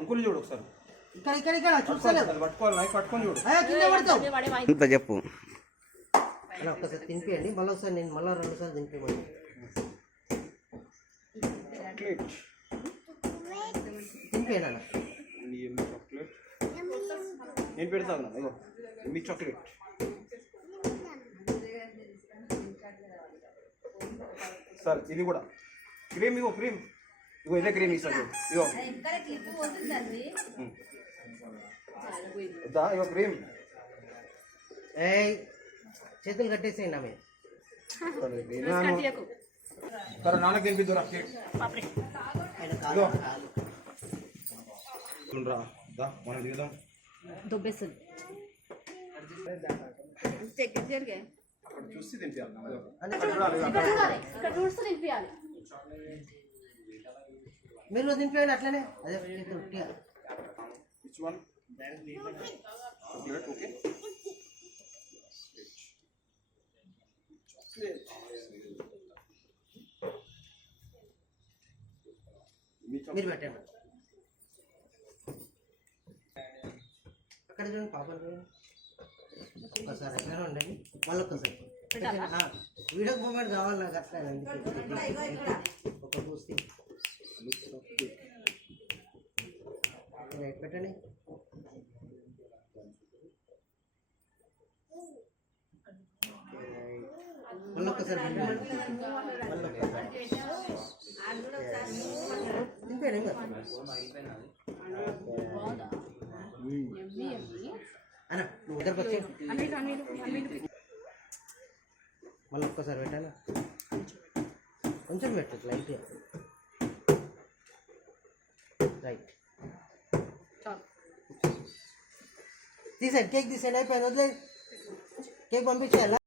Uncle చూడు ఒకసారి ఇక్కడ ఇక్కడ ఇక్కడ చూస్తలేవు. అది పట్టుకోవాలి, నైఫ్ పట్టుకొని చూడు. కింద పడతావు. ఇంత చెప్పు. అలా ఒక్కసారి తినిపియండి, మళ్ళీ ఒకసారి నేను మళ్ళీ 2 సార్లు తినిపిమని. చాక్లెట్ తినిపియండి అన్న. చాక్లెట్ నేను పెడతాను. ఇగో మీ చాక్లెట్. సార్ ఇది కూడా క్రీమ్. ఇగో క్రీమ్. ఇగో ఇదే క్రీమ్ ఇస్తాను. ఇగో ఇగో క్రీమ్. చేతులు కట్టేసేయండి ఆమె. సరే నాన్నకి తినిపిద్దురా కేక్. మనం దిగుదాం. దొబ్బేస్తుంది అక్కడ చూసి తినిపించాలి. మీరు తినిపించండి అట్లనే. అదే Which one? Chocolate, okay. మీరు పెట్టండి. అక్కడ చూడండి పాపం చూడండి. ఒకసారి ఎట్లనే ఉండండి. మళ్ళీ ఒక్కసారి వీడియో మూమెంట్ కావాలి నాకు అట్లా. ఒక పూసి పెట్టండి. మళ్ళీ ఒక్కసారి మళ్ళీ ఒక్కసారి తింపేయండి. ఇంకా అన్న నువ్వు ఇద్దరికి వచ్చి మళ్ళీ ఒక్కసారి పెట్టానా? కొంచెం పెట్టు లైట్గా. రైట్ తీసేయండి. కేక్ తీసేయండి. అయిపోయింది. వదిలేదు. కేక్ పంపించేయాలా?